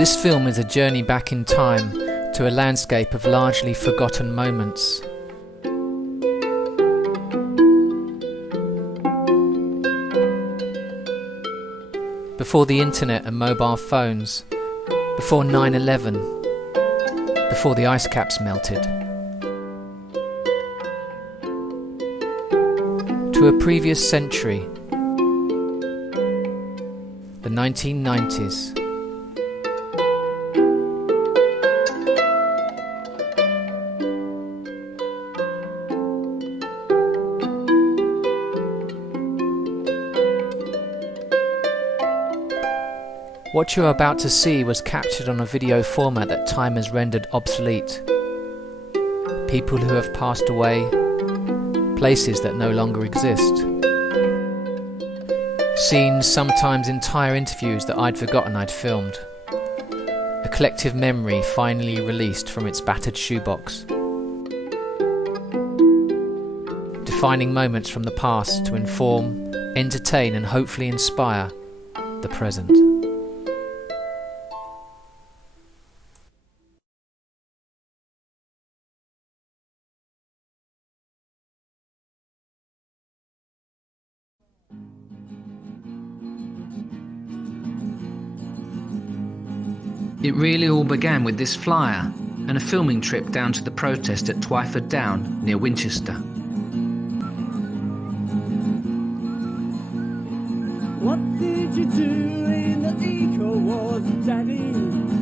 This film is a journey back in time to a landscape of largely forgotten moments. Before the internet and mobile phones, before 9/11, before the ice caps melted. To a previous century, the 1990s. What you're about to see was captured on a video format that time has rendered obsolete. People who have passed away, places that no longer exist. Scenes, sometimes entire interviews that I'd forgotten I'd filmed. A collective memory finally released from its battered shoebox. Defining moments from the past to inform, entertain and hopefully inspire the present. It really all began with this flyer and a filming trip down to the protest at Twyford Down near Winchester. What did you do in the eco-wars, Daddy?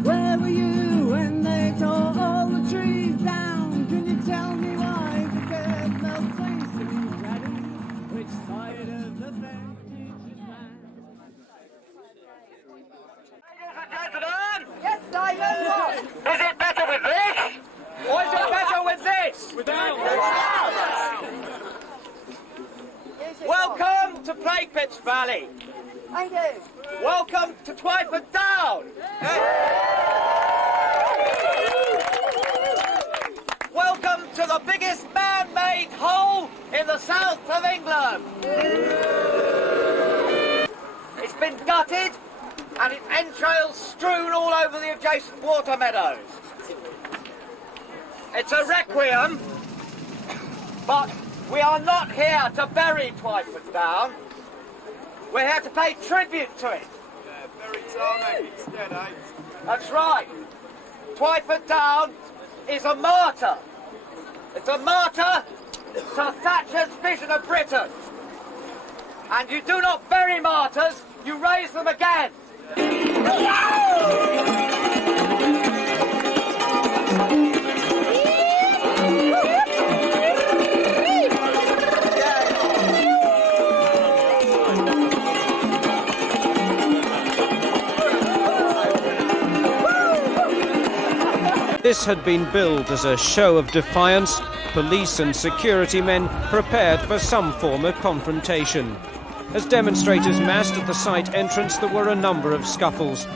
Where were you when they tore all the trees down? Can you tell me why? Because no place to be, Daddy. Which side of the fence did you stand? Ladies and gentlemen! Yes, Simon, what? Is it better with this? Or is it better with this? Without. Welcome to Plaguepits Valley. Thank you. Welcome to Twyford Down. Welcome to the biggest man-made hole in the south of England. It's been gutted and its entrails strewn all over the adjacent water meadows. It's a requiem, but we are not here to bury Twyford Down. We're here to pay tribute to it. Yeah, bury tarmac instead, eh? That's right. Twyford Down is a martyr. It's a martyr to Thatcher's vision of Britain. And you do not bury martyrs, you raise them again. This had been billed as a show of defiance. Police and security men prepared for some form of confrontation. As demonstrators massed at the site entrance, there were a number of scuffles.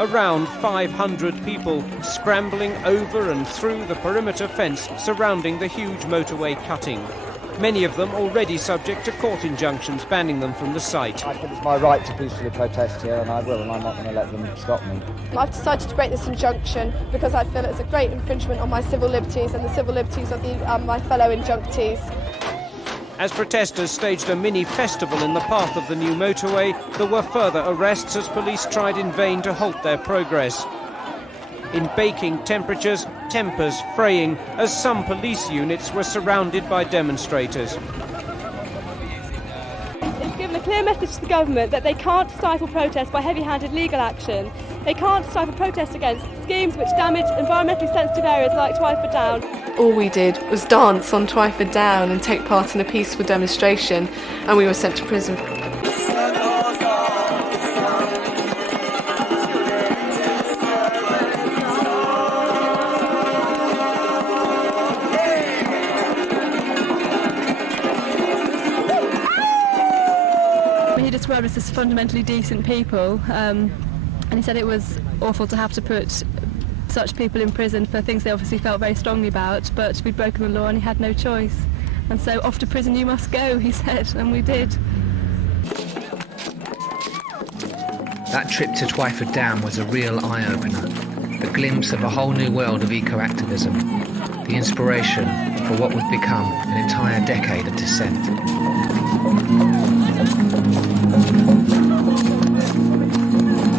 Around 500 people scrambling over and through the perimeter fence surrounding the huge motorway cutting. Many of them already subject to court injunctions banning them from the site. I think it's my right to peacefully protest here, and I will, and I'm not going to let them stop me. I've decided to break this injunction because I feel it's a great infringement on my civil liberties and the civil liberties of my fellow injunctees. As protesters staged a mini festival in the path of the new motorway, there were further arrests as police tried in vain to halt their progress. In baking temperatures, tempers fraying as some police units were surrounded by demonstrators. It's given a clear message to the government that they can't stifle protest by heavy-handed legal action. They can't stifle protest against schemes which damage environmentally sensitive areas like Twyford Down. All we did was dance on Twyford Down and take part in a peaceful demonstration, and we were sent to prison. He described us as fundamentally decent people, and he said it was awful to have to put such people in prison for things they obviously felt very strongly about, but we'd broken the law and he had no choice. And so off to prison you must go, he said, and we did. That trip to Twyford Down was a real eye-opener, a glimpse of a whole new world of eco-activism, the inspiration for what would become an entire decade of dissent.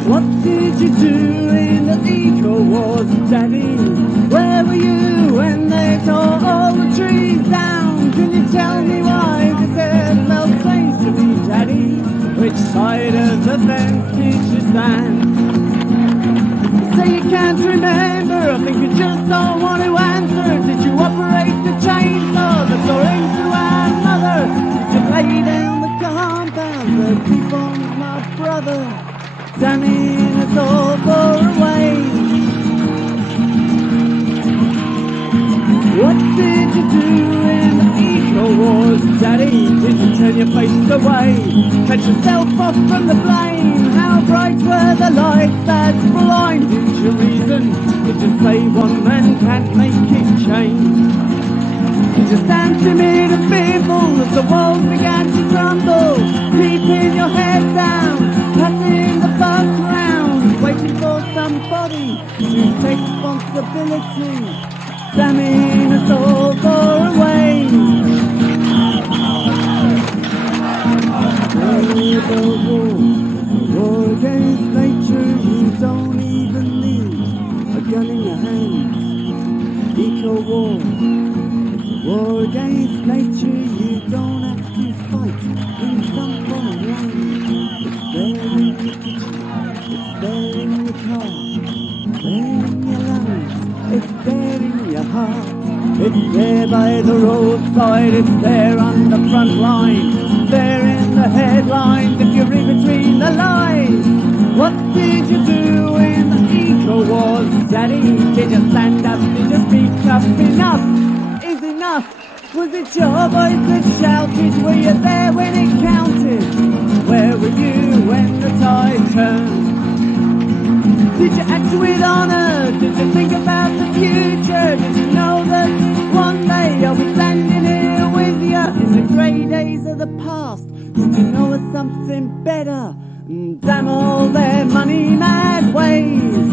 What did you do in the eco-wars, Daddy? Where were you when they tore all the trees down? Can you tell me why? 'Cause it felt strange to me, Daddy. Which side of the fence did you stand? You say you can't remember, I think you just don't want to answer. Did you operate the chainsaw that tore into another? Did you lay down the compound where people my brother? Damning us all far away. What did you do in the eco-wars, Daddy? Did you turn your face away? Cut yourself off from the blame? How bright were the lights that blinded your reason? Did you say one man can't make it change? Did you stand timid and fearful as the walls began to crumble? Keeping your head down, passing the buck round, waiting for somebody to take responsibility, damning us all far away. War against nature, you don't even need a gun in your hand. Eco-war, war against nature, you don't have to fight in some foreign land. It's there in your kitchen, it's there in your car, it's there in your lungs, it's there in your heart. It's there by the roadside, it's there on the front line, it's there in the headlines if you read between the lines. What did you do in the eco-wars, Daddy? Did you stand up, did you speak up? Enough is enough. Was it your voice that shouted? Were you there when it counted? Where were you when the tide turned? Did you act with honour? Did you think about the future? Did you know that one day I'll be standing here with you in the grey days of the past? Did you know of something better? And damn all their money mad ways.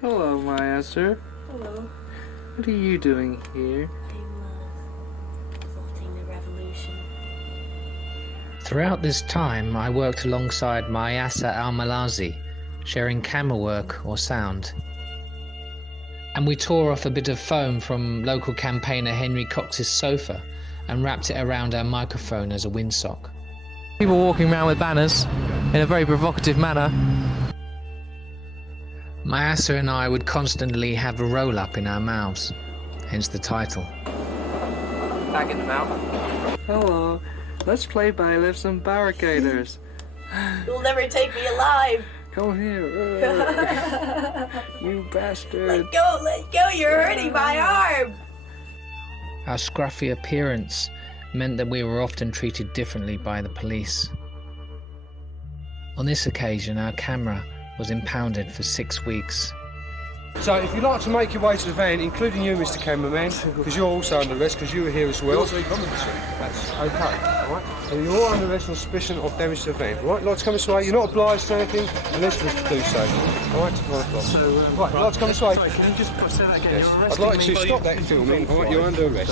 Hello, Master. Hello. What are you doing here? I'm plotting the revolution. Throughout this time, I worked alongside my Yasser al-Malazi, sharing camera work or sound. And we tore off a bit of foam from local campaigner Henry Cox's sofa and wrapped it around our microphone as a windsock. People walking around with banners in a very provocative manner. My Yasser and I would constantly have a roll-up in our mouths, hence the title. Back in the mouth. Hello, let's play bailiffs and barricaders. You'll never take me alive. Come here. You bastard. Let go, you're hurting my arm. Our scruffy appearance meant that we were often treated differently by the police. On this occasion, our camera was impounded for 6 weeks. So if you'd like to make your way to the van, including you, Mr. Cameraman, because you're also under arrest, because you were here as well. That's okay, alright? So you're all under arrest on suspicion of damage to the van, alright? Like to come this way, you're not obliged to anything unless we do so. Alright, 1 o'clock. Right, you'd like to come this way? Sorry, can you just say that again? Yes. I'd like to stop that filming, alright? You're under arrest.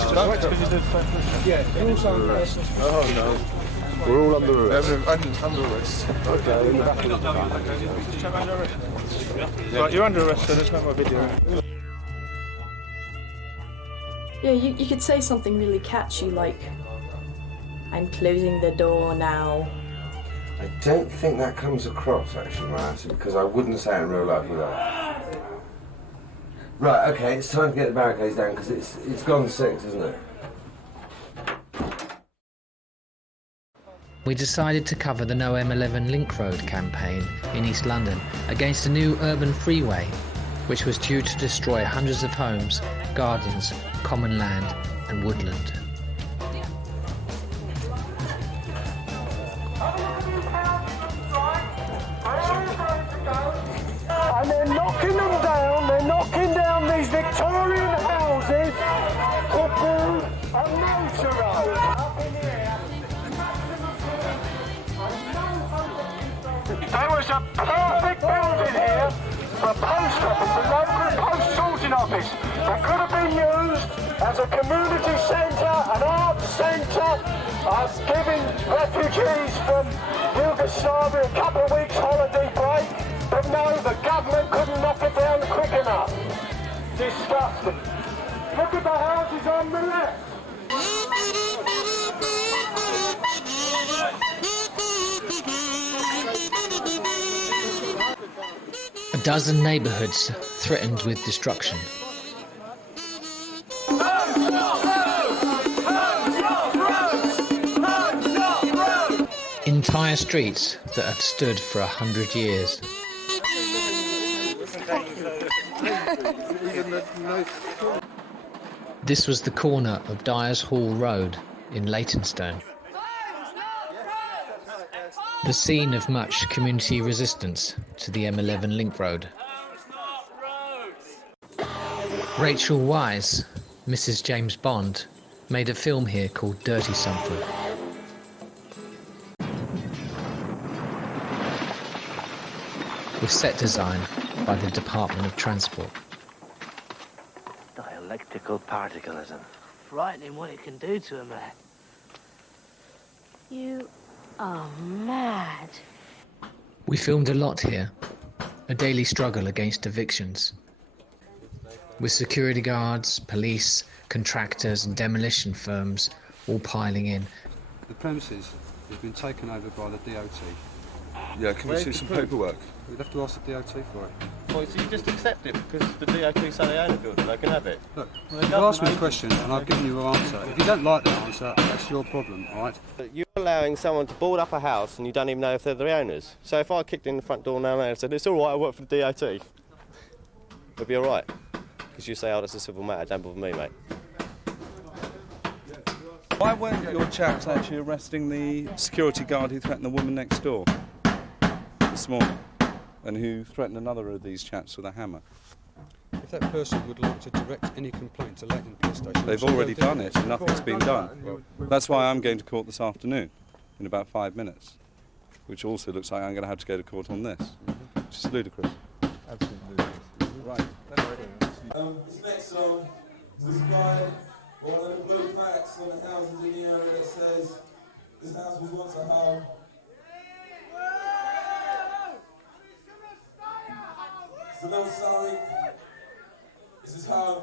Yeah, you're also under arrest. Oh no. We're all under arrest. Under arrest. Okay, in the back of the car. Right, you're under arrest, so there's no more video. Yeah, you could say something really catchy like, I'm closing the door now. I don't think that comes across, actually, my answer, because I wouldn't say it in real life, would I? Right, okay, it's time to get the barricades down, because it's gone 6, isn't it? We decided to cover the No M11 Link Road campaign in East London against a new urban freeway which was due to destroy hundreds of homes, gardens, common land and woodland. And they're knocking them down, they're knocking down these Victorian houses to build a motor road. There was a perfect building here for a post office, a local post sorting office that could have been used as a community centre, an arts centre, giving refugees from Yugoslavia a couple of weeks holiday break. But no, the government couldn't knock it down quick enough. Disgusting. Look at the houses on the left. A dozen neighbourhoods threatened with destruction. Entire streets that had stood for 100 years. This was the corner of Dyers Hall Road in Leytonstone. The scene of much community resistance to the M11 Link Road. Rachel Wise, Mrs. James Bond, made a film here called Dirty Something. With set design by the Department of Transport. Dialectical particlism. Frightening what it can do to a man. You are mad. We filmed a lot here, a daily struggle against evictions. With security guards, police, contractors and demolition firms all piling in. The premises have been taken over by the DOT. Yeah, can we see some paperwork? We'd have to ask the DOT for it. Well, so you just accept it because the DOT say they own a building, they can have it? Look, you've asked me a question and I've given you an answer. If you don't like the answer, that's your problem, all right? You're allowing someone to board up a house and you don't even know if they're the owners. So if I kicked in the front door now and said, it's all right, I work for the DOT, it'd be all right. Because you say, oh, that's a civil matter, don't bother me, mate. Why weren't your chaps actually arresting the security guard who threatened the woman next door this morning and who threatened another of these chaps with a hammer? If that person would like to direct any complaint to Leighton Police Station... They've already done it and nothing's been done. That's why I'm going to court this afternoon in about 5 minutes, which also looks like I'm going to have to go to court on this, which is ludicrous. Absolutely. Right. This next song is by one of the blue plaques on the houses in the area that says, this house was once a home. It's a little sorry. This is home.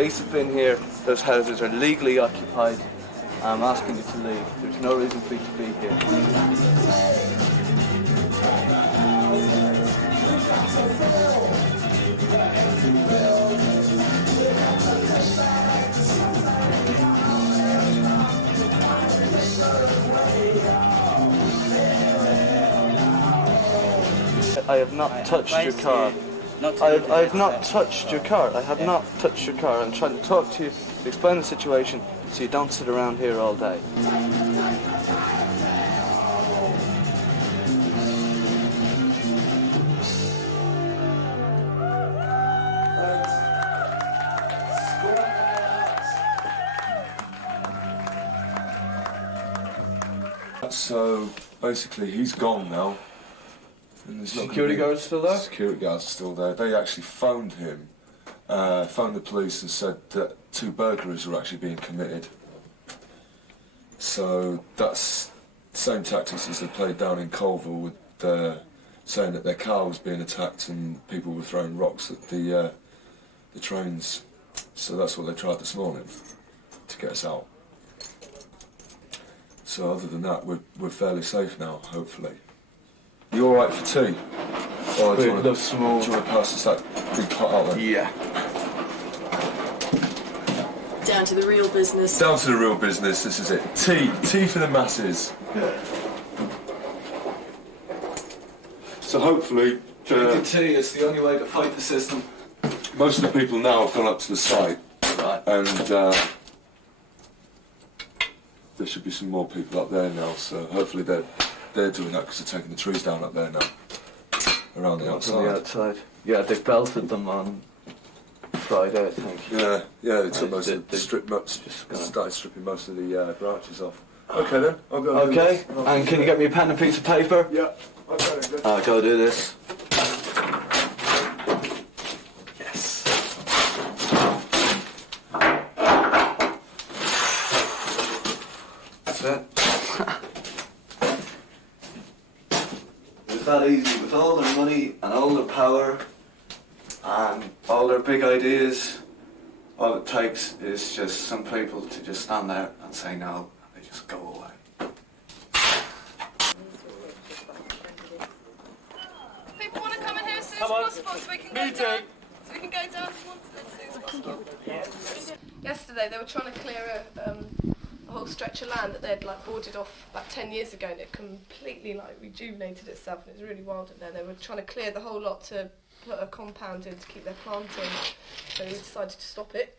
police have been here. Those houses are legally occupied. I'm asking you to leave. There's no reason for you to be here. I have not touched your car. I have not touched your car. I have not touched your car. I'm trying to talk to you, explain the situation, so you don't sit around here all day. So basically, he's gone now. And Security guards still there? Security guards are still there. They actually phoned him, phoned the police and said that 2 burglaries were actually being committed. So that's the same tactics as they played down in Colville with saying that their car was being attacked and people were throwing rocks at the trains. So that's what they tried this morning to get us out. So other than that, we're fairly safe now, hopefully. You all right for tea? Or do you want to pass us that big pot out there? Yeah. Down to the real business. Down to the real business, this is it. Tea for the masses. So hopefully... Drinking tea is the only way to fight the system. Most of the people now have gone up to the site. Right. And there should be some more people up there now, so hopefully they're doing that because they're taking the trees down up there now, around the outside. On the outside. Yeah, they belted them on Friday, I think. Yeah, they took most of the started stripping most of the branches off. Okay then, I'll go do this. And can you get me a pen and piece of paper? Yeah, okay. I'll go do this. That easy. With all their money and all their power and all their big ideas, all it takes is just some people to just stand there and say no, and they just go away. People want to come in here as soon as possible so we can go down. So we can go down to Wanstead as soon as possible. Yesterday they were trying to clear a whole stretch of land that they'd boarded off about 10 years ago, and it completely rejuvenated itself, and it's really wild in there. They were trying to clear the whole lot to put a compound in to keep their planting, so we decided to stop it.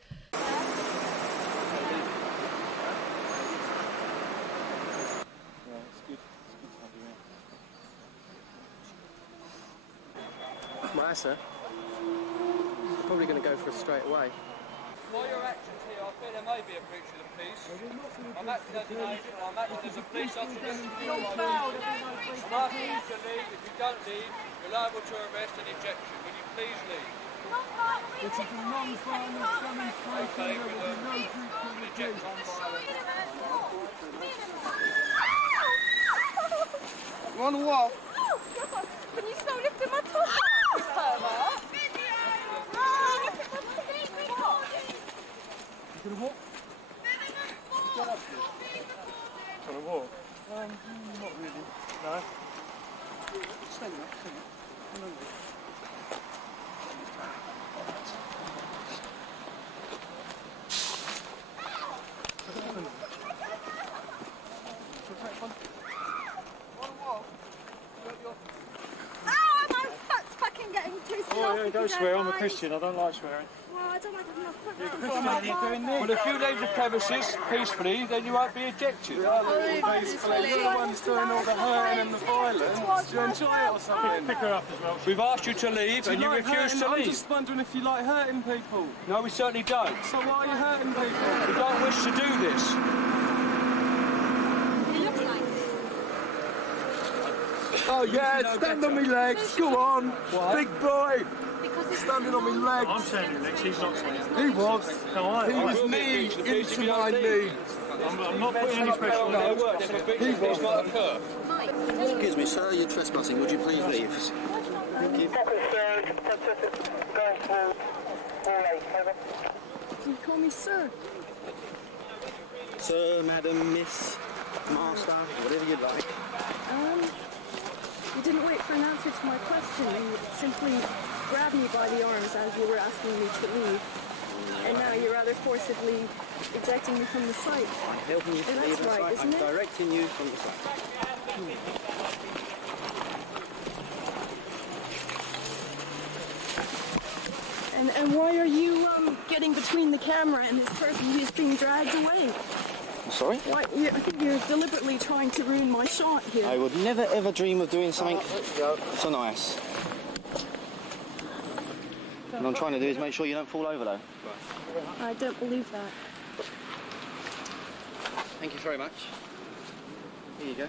My answer, I'm probably going to go for it straight away. While your actions here, I feel there may be a breach of the peace. I'm acting as an agent, I'm acting as a police officer. I'm asking you to leave. If you don't leave, you're liable to arrest and ejection. Will you please leave? This is a non-violent demonstration. Okay, There will be no group communication. You on the wall? Can you stop lifting my top up, you pervert? You gonna walk? Get up here. Gonna walk? Not really. No. Stand up, stand up. Oh, yeah, don't swear. I'm a Christian. I don't like swearing. Well, I don't like Well, if you leave the premises peacefully, then you won't be ejected. Basically, you're the ones doing all the hurting and the violence. Do you enjoy it or something? Pick her up as well. We've asked you to leave and you refuse to I'm leave. just wondering if you like hurting people. No, we certainly don't. So why are you hurting people? We don't wish to do this. Oh yeah, stand on me legs, go on. What? Big boy. Standing on me legs. I'm standing on legs, he's not standing. He was. No, He was knee into my knee. I'm not putting any pressure on him. He was. Might occur. Excuse me, sir, you're trespassing. Would you please leave? Thank you. can call me sir. Sir, madam, miss, master, whatever you'd like. You didn't wait for an answer to my question. You simply grabbed me by the arms as you were asking me to leave. And now you're rather forcibly ejecting me from the site. I'm helping you to And leave that's the right, site. isn't I'm it? directing you from the site. And why are you getting between the camera and this person who's being dragged away? Sorry? Why, I think you're deliberately trying to ruin my shot here. I would never ever dream of doing something so nice. What I'm trying to do is make sure you don't fall over though. I don't believe that. Thank you very much. Here you go.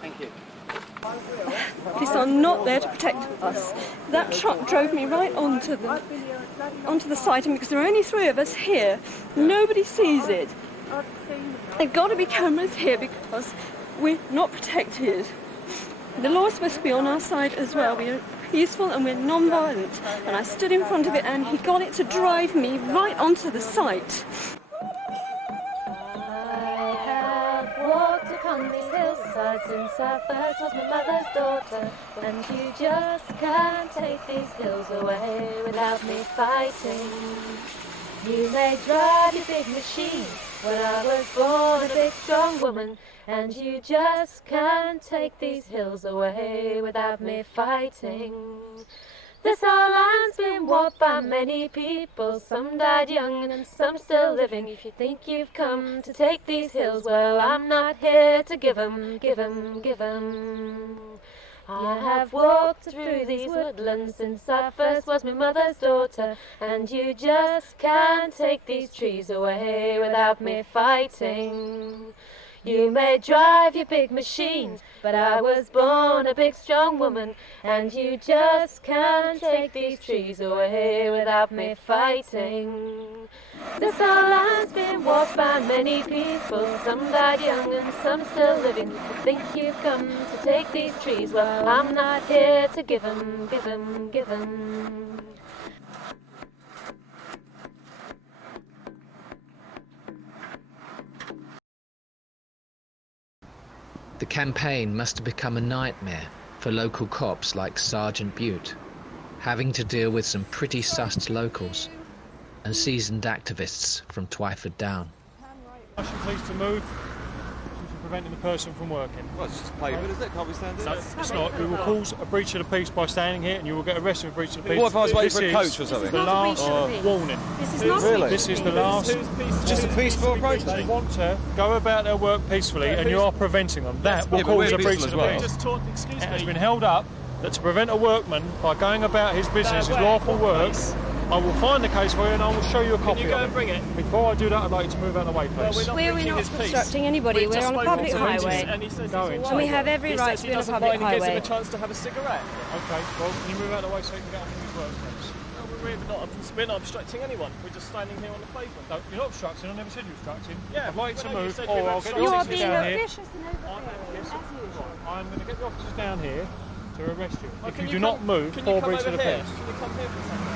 Thank you. Police are not there to protect us. That truck drove me right onto the site, and because there are only 3 of us here, nobody sees it. There've got to be cameras here because we're not protected. The law's supposed to be on our side as well. We're peaceful and we're non-violent. And I stood in front of it and he got it to drive me right onto the site. I have walked upon these hillsides since I first was my mother's daughter. And you just can't take these hills away without me fighting. You may drive your big machine, but I was born a big strong woman. And you just can't take these hills away without me fighting. This old land's been walked by many people. Some died young and some still living. If you think you've come to take these hills, well, I'm not here to give 'em, give 'em, give 'em. I have walked through these woodlands since I first was my mother's daughter. And you just can't take these trees away without me fighting. You may drive your big machines, but I was born a big strong woman. And you just can't take these trees away without me fighting. This old land's been walked by many people. Some died young and some still living. If you think you've come to take these trees, well, I'm not here to give 'em, give 'em, give 'em. The campaign must have become a nightmare for local cops like Sergeant Butte, having to deal with some pretty sussed locals and seasoned activists from Twyford Down. Ask you please to move. You're preventing the person from working. Well, it's just pavement, isn't it? Can't we stand here? It's not. We will cause a breach of the peace by standing here, and you will get arrested for breach of the peace. What if I was waiting for a This coach is or something? The last warning. This is not Really? This is the last. Just a peaceful approach. They want to go about their work peacefully, and you are preventing them. That will cause a breach of the peace. It has been held up that to prevent a workman by going about his business, his lawful work. I will find the case for you and I will show you a copy of it. Can you go and bring it? Before I do that, I'd like you to move out of the way, please. We're not obstructing anybody. We're on a public highway. And we have every right to be on a public highway. Gives him a chance to have a cigarette. Okay, well, can you move out of the way so you can get up in his work, please? We're not obstructing anyone. We're just standing here on the pavement. No, you're not obstructing. I never said you're obstructing. Yeah, I'd like you to well, no, you move, said or we were I'll get the You are officers being down here. vicious and overbearing, as usual. I'm going to get the officers down here to arrest you. Well, If you do not move, for breach of the peace. Can you come here for a second?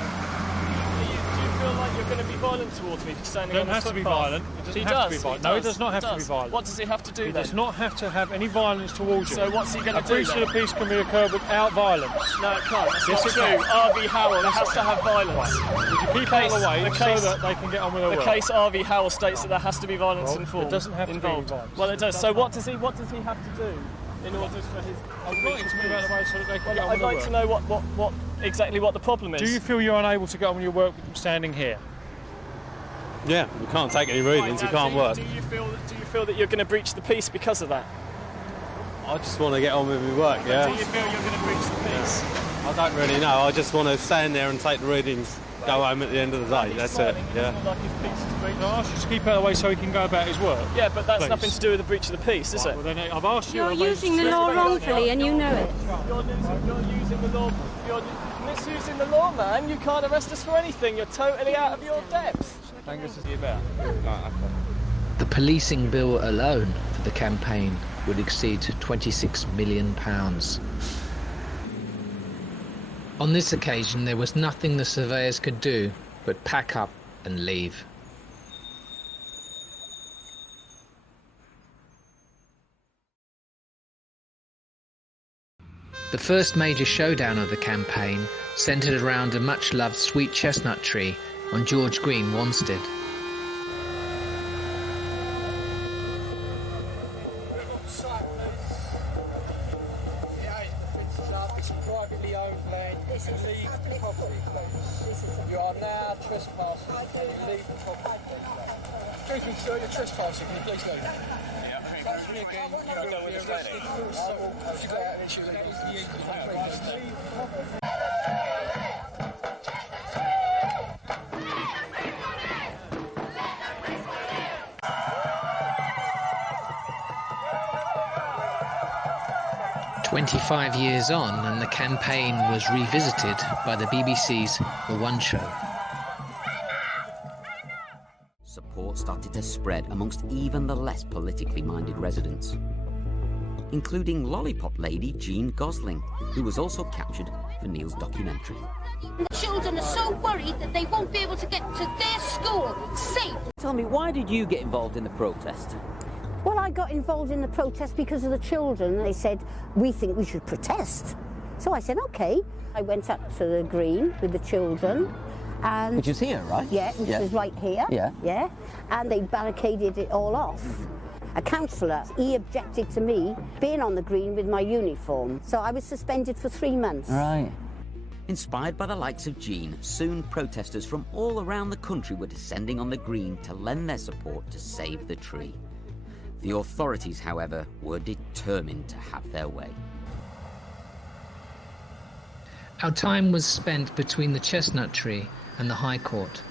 Do you feel like you're going to be violent towards me for standing on the footpath? It doesn't have to be violent. It doesn't have to be violent. No, it does not have to be violent. What does he have to do He then? does not have to have any violence towards you. So what's he going to do? A breach of the peace can be occurred without violence. No, it can't. That's Yes, not it true. can. R.V. Howell has to have violence. Would you keep out of the way so that they can get on with their work? The case R.V. Howell states that there has to be violence involved. It doesn't have to be violence. Well, it does. So what does he have to do in order for his? I'd like you to move out of the way so that they can get on with I'd their like work. to know what exactly what the problem is. Do you feel you're unable to get on with your work standing here? Yeah, we can't take any readings, we can't work. Do you feel that you're going to breach the peace because of that? I just want to get on with my work, yeah. Do you feel you're going to breach the peace? I don't really know, I just want to stand there and take the readings, go home at the end of the day, that's it, yeah. I'll ask you to keep out of the way so he can go about his work. Yeah, but that's Please. nothing to do with the breach of the peace, is it? Well, then I've asked you. You're using the law wrongfully and you know it. You're using the law. You're misusing the law, man. You can't arrest us for anything. You're totally out of your depth. Thank us to you about. The policing bill alone for the campaign would exceed £26 million. On this occasion, there was nothing the surveyors could do but pack up and leave. The first major showdown of the campaign centred around a much-loved sweet chestnut tree on George Green, Wanstead. It's privately owned land. Leave the property, please. You are now trespassing. Can you leave the property, please? Excuse me, sir, you're trespassing. Can you please leave? Touch me again, you will be arrested for assault. If you go out and issue that, it's the end of the leave the property. 25 years on, and the campaign was revisited by the BBC's The One Show. Support started to spread amongst even the less politically minded residents, including lollipop lady Jean Gosling, who was also captured for Neil's documentary. The children are so worried that they won't be able to get to their school safe. Tell me, why did you get involved in the protest? Well, I got involved in the protest because of the children. They said, we think we should protest. So I said, OK. I went up to the green with the children. And which is here, right? Yeah, which was right here. Yeah. Yeah. And they barricaded it all off. A councillor, he objected to me being on the green with my uniform. So I was suspended for 3 months. Right. Inspired by the likes of Jean, soon protesters from all around the country were descending on the green to lend their support to save the tree. The authorities, however, were determined to have their way. Our time was spent between the chestnut tree and the High Court.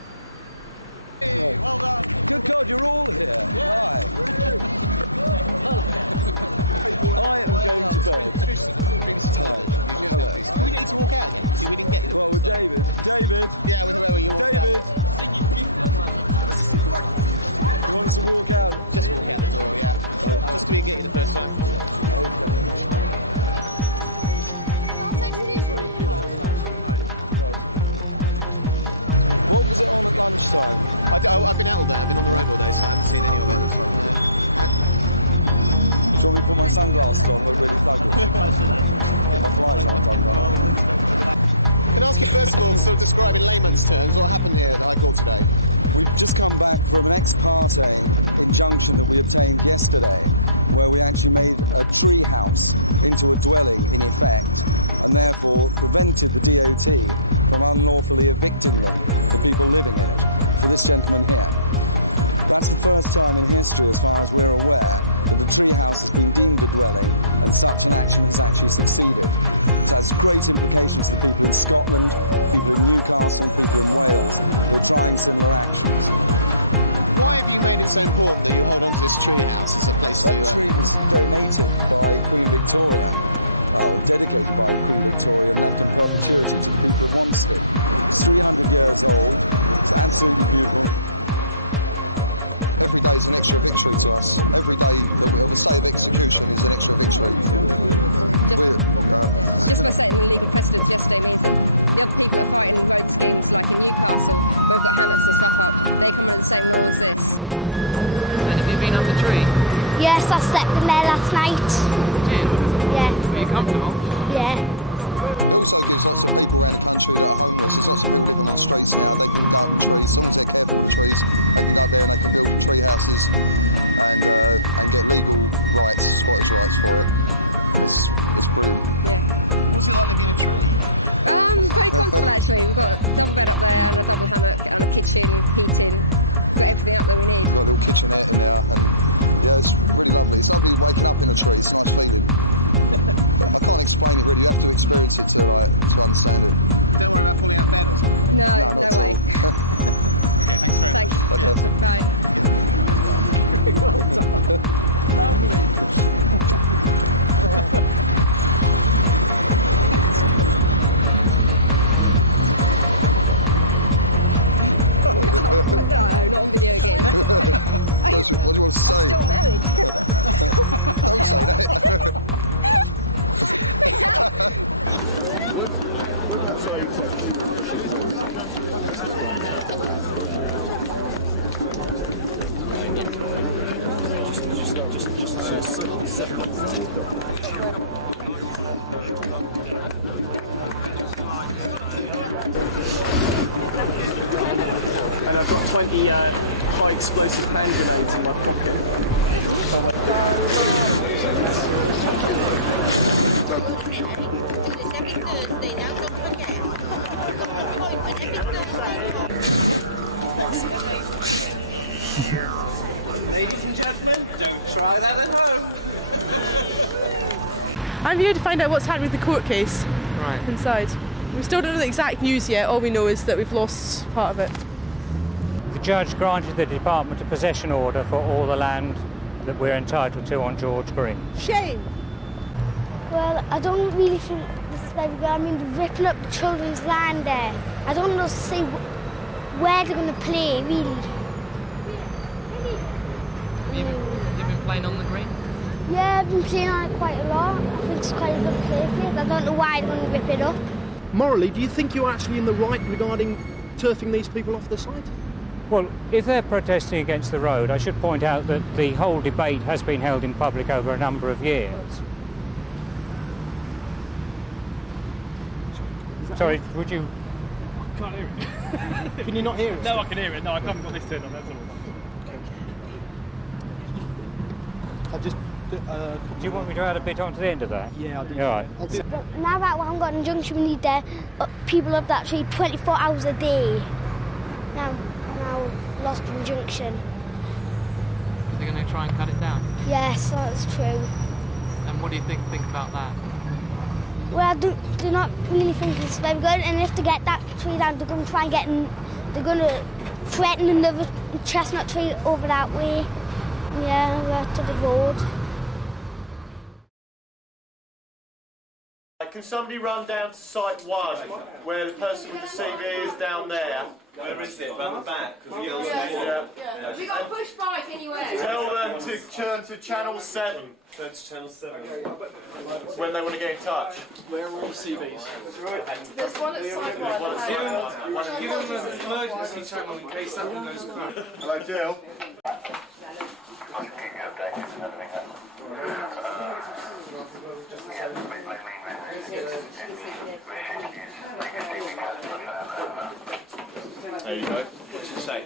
Yes, I slept in there last night. Did you? Yeah. Are you comfortable? Yeah. And I've got 20 high explosive hand grenades in my pocket. Ladies and gentlemen, don't try that at home. I'm here to find out what's happened with the court case inside. We still don't know the exact news yet. All we know is that we've lost part of it. The judge granted the department a possession order for all the land that we're entitled to on George Green. Shame. Well, I don't really think this is very good. I mean, they're ripping up the children's land there. I don't know to say where they're going to play, really. You've been playing on the green? Yeah, I've been playing on it quite a lot. I think it's quite a good place. I don't know why they're going to rip it up. Morally, do you think you're actually in the right regarding turfing these people off the site? Well, if they're protesting against the road, I should point out that the whole debate has been held in public over a number of years. Sorry, would you... I can't hear it. Can you not hear it? No, I can hear it. No, I haven't got this turned on, that's all. I've just... do you want me to add a bit onto the end of that? Yeah, I do. All right. But now that we haven't got an injunction, we need people up that tree 24 hours a day. Now we've lost the injunction. Are they going to try and cut it down? Yes, that's true. And what do you think about that? Well, I do not really think it's very good, and if they get that tree down, they're going to try and they're going to threaten another chestnut tree over that way. Yeah, right to the road. Can somebody run down to site 1, where the person with the CV is down there? Where is it? Around the back? Have you got a push bike anywhere? Tell them to turn to channel 7. Turn to channel 7. When they want to get in touch. Where are all the CVs? There's one at site 1. Give them an emergency channel in case that one goes crap. Hello, Jill. There you go. What's it say?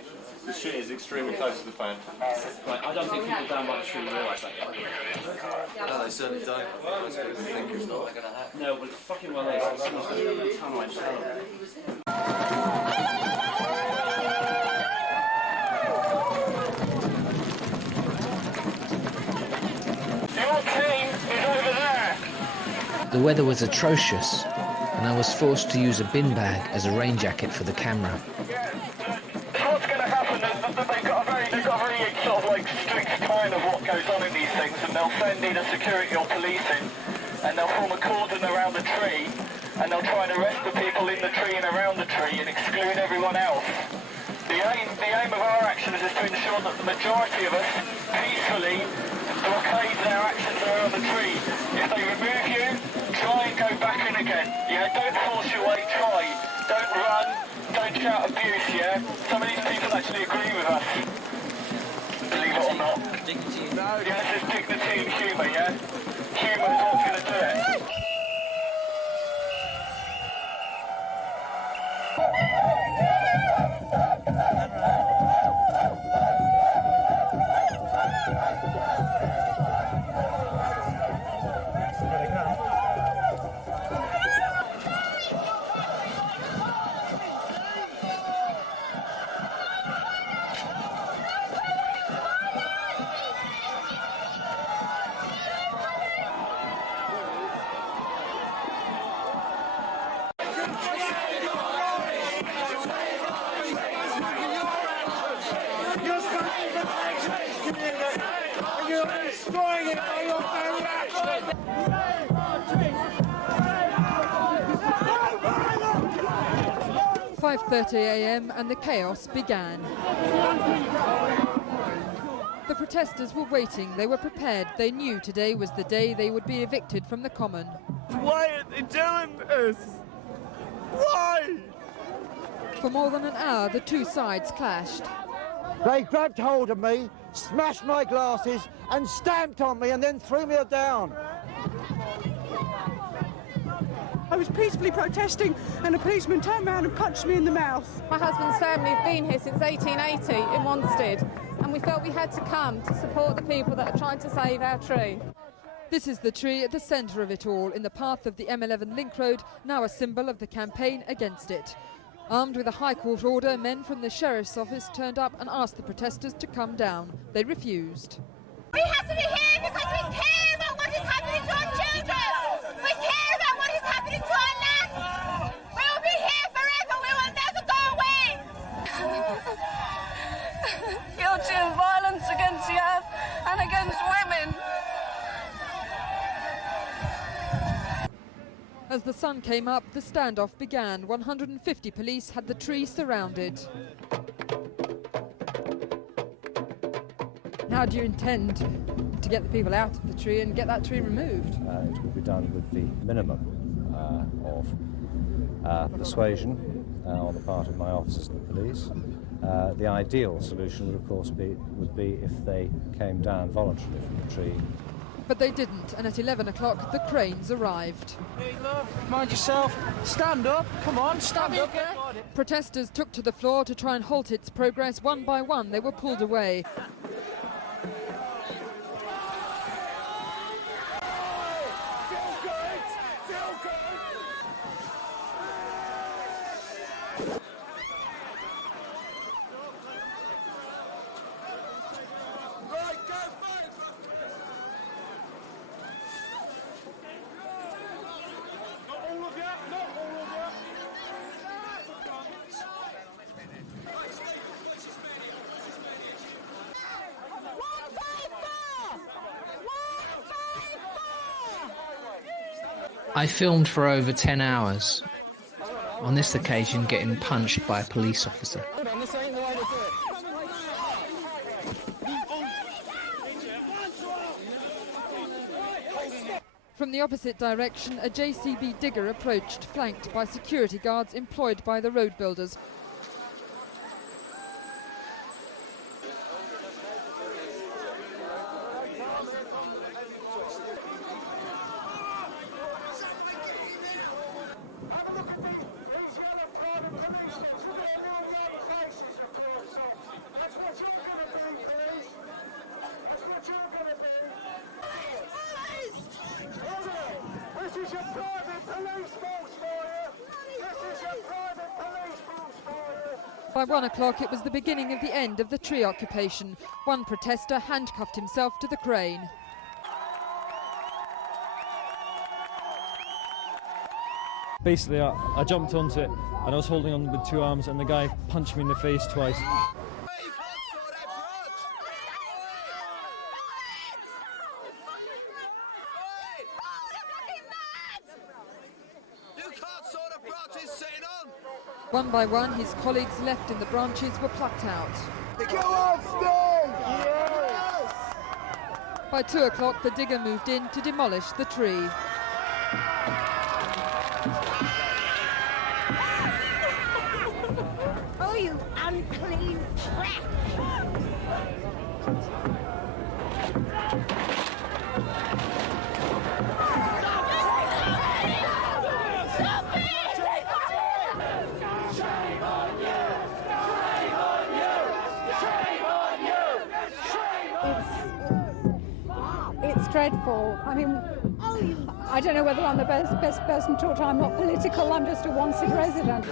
The shit is extremely close to the fan. Right, I don't think people down by the tree realise that yet. No, they certainly don't. Most people think it's not going to happen. No, but it fucking well is. Someone's going to put a tunnel in town. The weather was atrocious, and I was forced to use a bin bag as a rain jacket for the camera. What's going to happen is that they've got a very sort of like strict time of what goes on in these things, and they'll send either security or police in, and they'll form a cordon around the tree, and they'll try and arrest the people in the tree and around the tree and exclude everyone else. The aim of our actions is to ensure that the majority of us peacefully blockade their actions around the tree. If they remove you, try and go back in again. Yeah, don't force your way, try. Don't run, don't shout abuse, yeah? Some of these people actually agree with us. Believe it or not. Dignity. Yeah, this is dignity and humour, yeah? Humour is what's going to do it. 5:30 a.m. and the chaos began. The protesters were waiting, they were prepared, they knew today was the day they would be evicted from the common. Why are they doing this? Why? For more than an hour, the two sides clashed. They grabbed hold of me, smashed my glasses and stamped on me and then threw me down. I was peacefully protesting and a policeman turned around and punched me in the mouth. My husband's family have been here since 1880 in Wanstead, and we felt we had to come to support the people that are trying to save our tree. This is the tree at the centre of it all, in the path of the M11 Link Road, now a symbol of the campaign against it. Armed with a High Court order, men from the Sheriff's Office turned up and asked the protesters to come down. They refused. We have to be here because we care about what is happening to our children! We care about what is happening to our land! We will be here forever! We will never go away! Guilty of violence against the earth and against women. As the sun came up, the standoff began. 150 police had the tree surrounded. How do you intend to get the people out of the tree and get that tree removed? It will be done with the minimum of persuasion on the part of my officers and the police. The ideal solution would, of course, would be if they came down voluntarily from the tree. But they didn't, and at 11 o'clock the cranes arrived. Hey, love, mind yourself. Stand up. Come on, stand up. Protesters took to the floor to try and halt its progress. One by one they were pulled away. I filmed for over 10 hours, on this occasion getting punched by a police officer. Hold on, this ain't the way to do it. From the opposite direction, a JCB digger approached, flanked by security guards employed by the road builders. This is your private police force for you! This is your private police force for you! By 1 o'clock it was the beginning of the end of the tree occupation. One protester handcuffed himself to the crane. Basically, I jumped onto it and I was holding on with two arms and the guy punched me in the face twice. One by one, his colleagues left in the branches were plucked out. Go on, Steve! Yes! By 2 o'clock, the digger moved in to demolish the tree. Oh, you unclean trash! It's dreadful. I mean, I don't know whether I'm the best person to talk to. I'm not political, I'm just a Wanstead resident.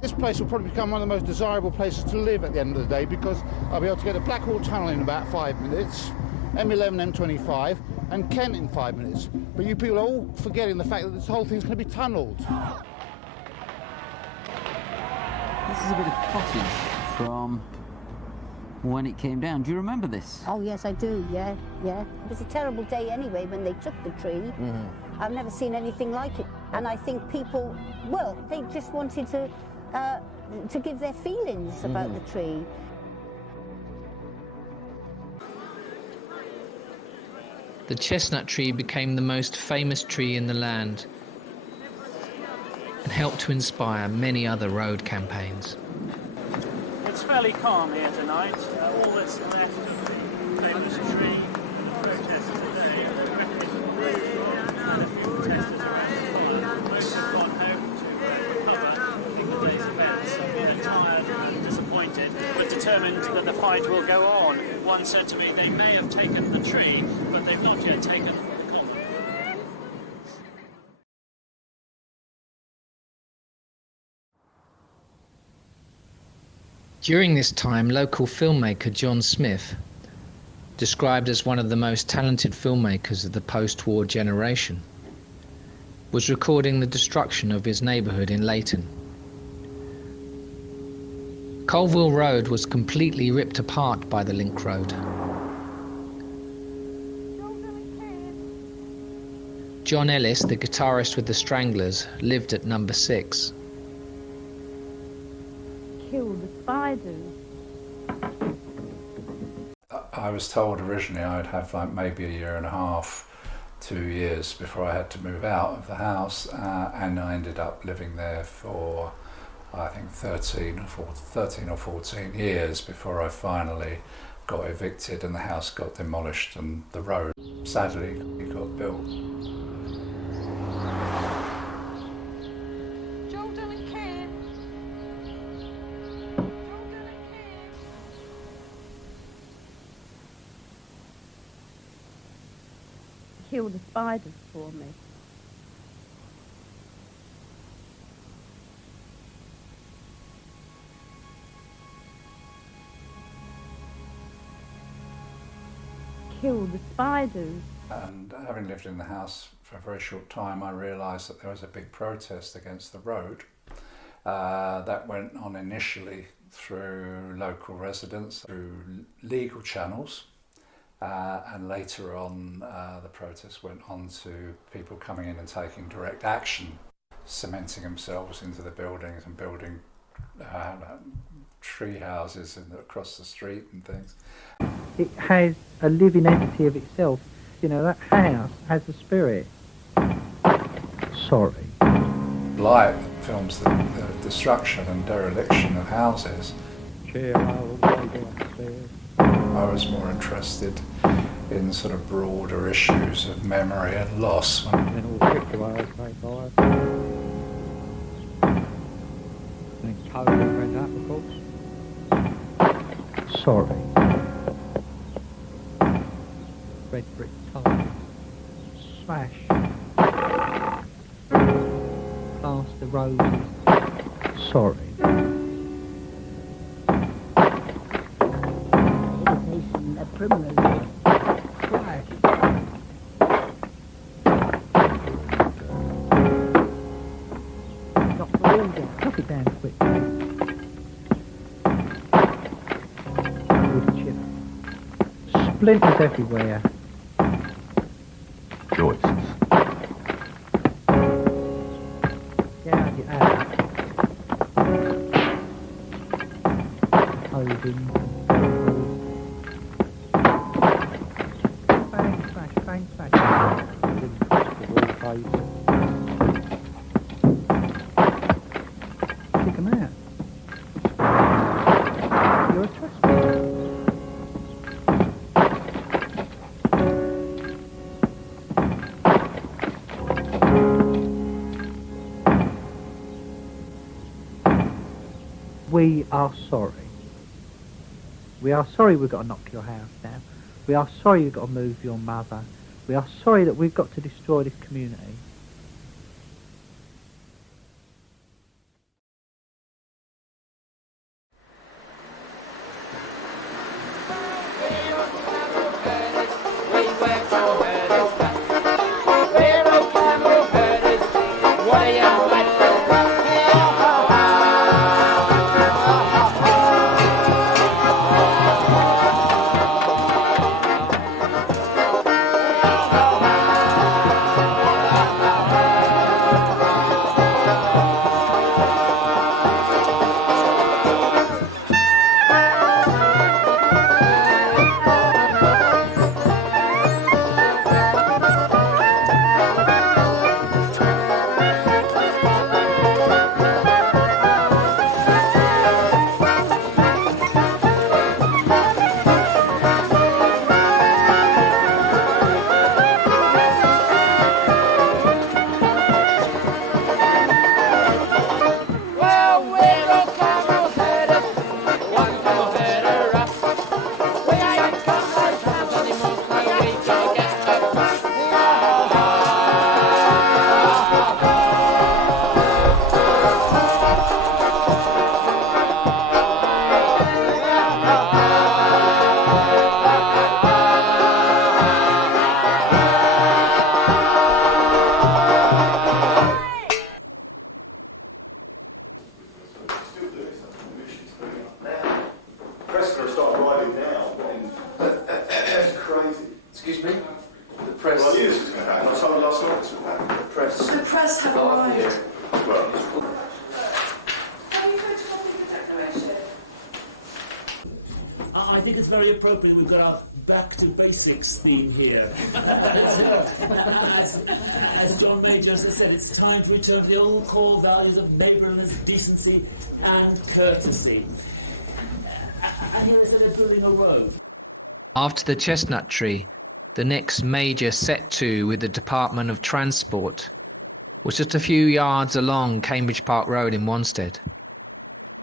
This place will probably become one of the most desirable places to live at the end of the day because I'll be able to get to Blackwall Tunnel in about 5 minutes, M11, M25 and Kent in 5 minutes. But you people are all forgetting the fact that this whole thing's going to be tunnelled. This is a bit of footage from when it came down. Do you remember this? Oh yes, I do. Yeah. It was a terrible day anyway when they took the tree. Mm-hmm. I've never seen anything like it, and I think people, well, they just wanted to give their feelings about the tree. The chestnut tree became the most famous tree in the land and helped to inspire many other road campaigns. It's fairly calm here tonight. All that's left of the famous tree protesters today and a few protesters around the fire. Most have gone home to recover from the day's events. So they're tired and disappointed, but determined that the fight will go on. One said to me, they may have taken the tree, but they've not yet taken the Colville Road. During this time, local filmmaker John Smith, described as one of the most talented filmmakers of the post-war generation, was recording the destruction of his neighbourhood in Leighton. Colville Road was completely ripped apart by the Link Road. John Ellis, the guitarist with the Stranglers, lived at number 6. Kill the spiders. I was told originally I'd have like maybe a year and a half, 2 years before I had to move out of the house, and I ended up living there for I think 13 or 14 years before I finally got evicted and the house got demolished and the road sadly got built. Kill the spiders for me. Kill the spiders. And having lived in the house for a very short time, I realised that there was a big protest against the road that went on initially through local residents, through legal channels. And later on, the protest went on to people coming in and taking direct action, cementing themselves into the buildings and building tree houses across the street and things. It has a living entity of itself. You know, that house has a spirit. Sorry. Light films the destruction and dereliction of houses. I was more interested in sort of broader issues of memory and loss. Sorry. Red brick tiles. Smash. Plaster roses. Sorry. A primrose. Flash. Knock the wall down. Knock it down quickly. Wood chip. Splinters everywhere. Joists. Gouge it out. Clothing. Bang, bang. Kick them out. You're a trespasser. We are sorry. We are sorry we've got to knock your house down. We are sorry you've got to move your mother. We are sorry that we've got to destroy this community. it's very appropriate we've got our back to basics theme here. As John Major has said, it's time to return to the old core values of neighbourliness, decency and courtesy. And here is they're building a road. After the chestnut tree, the next major set-to with the Department of Transport was just a few yards along Cambridge Park Road in Wanstead.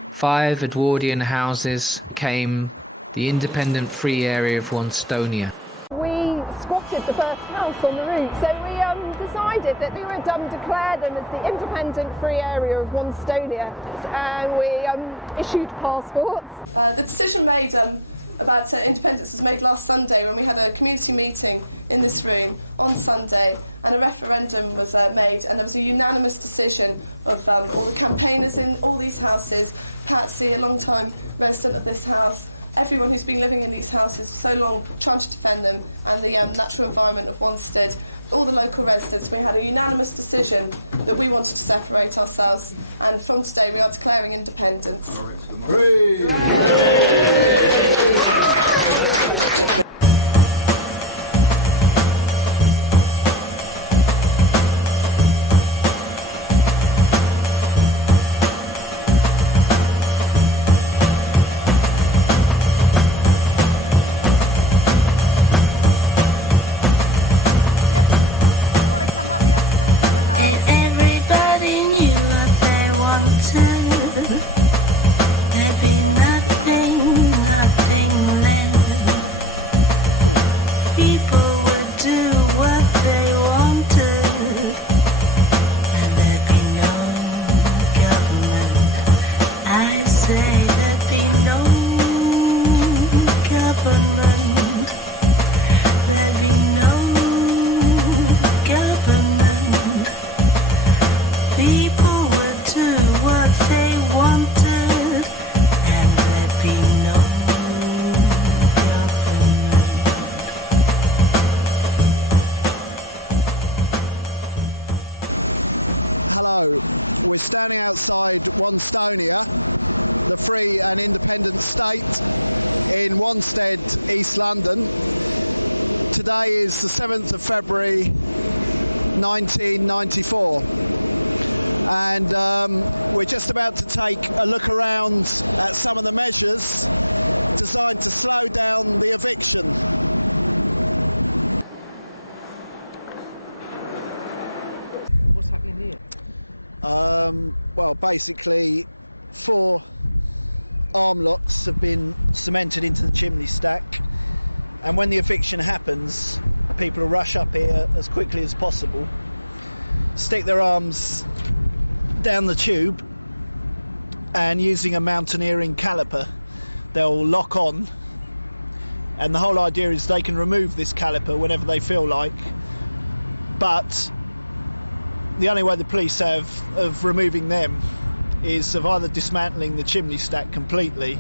5 Edwardian houses became the independent free area of Wanstonia. We squatted the first house on the route, so we decided that we would declare them as the independent free area of Wanstonia, and we issued passports. The decision made about independence was made last Sunday when we had a community meeting in this room on Sunday, and a referendum was made, and there was a unanimous decision of all the campaigners in all these houses. Patsy, a long time resident of this house, everyone who's been living in these houses for so long, trying to defend them and the natural environment of Wanstead, all the local residents. We had a unanimous decision that we wanted to separate ourselves, and from today we are declaring independence. Basically, 4 arm lots have been cemented into the chimney stack, and when the eviction happens, people rush up here as quickly as possible, stick their arms down the tube, and using a mountaineering caliper, they'll lock on, and the whole idea is they can remove this caliper whenever they feel like, but the only way the police have of removing them is of either dismantling the chimney stack completely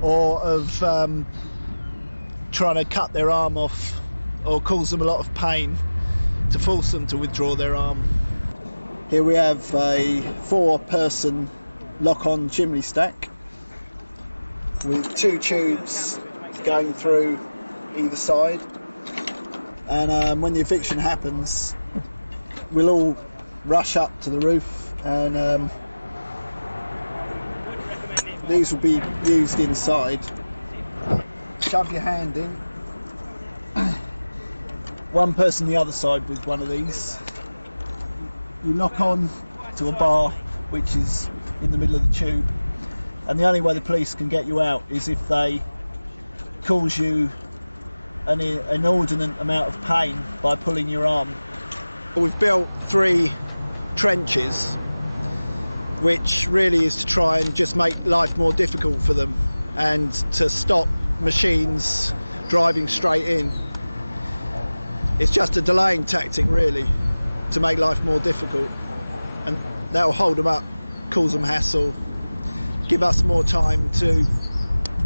or of trying to cut their arm off or cause them a lot of pain, force them to withdraw their arm. Here we have a 4-person lock-on chimney stack with 2 tubes going through either side, and when the eviction happens, we all rush up to the roof, and these will be used inside. Shove your hand in. One person on the other side was one of these. You lock on to a bar which is in the middle of the tube, and the only way the police can get you out is if they cause you an inordinate amount of pain by pulling your arm. We've built 3 trenches, which really is to try and just make life more difficult for them and to stop machines driving straight in. It's just a delaying tactic really to make life more difficult, and they'll hold them up, cause them hassle, give us more time to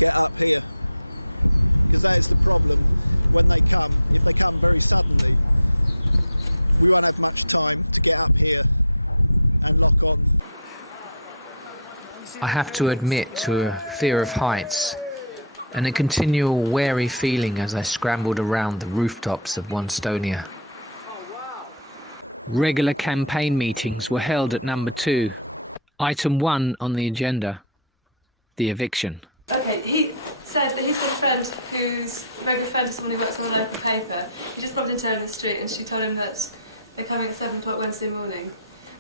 get up here. That's the problem. When they come very suddenly, you won't have much time to get up here, and we've gone. I have to admit to a fear of heights. and a continual wary feeling as I scrambled around the rooftops of Wanstonia. Regular campaign meetings were held at number 2. Item 1 on the agenda, the eviction. Okay, he said that he's got a friend who's a very good friend of someone who works on a local paper. He just bumped into her in the street and she told him that they're coming at 7 o'clock Wednesday morning.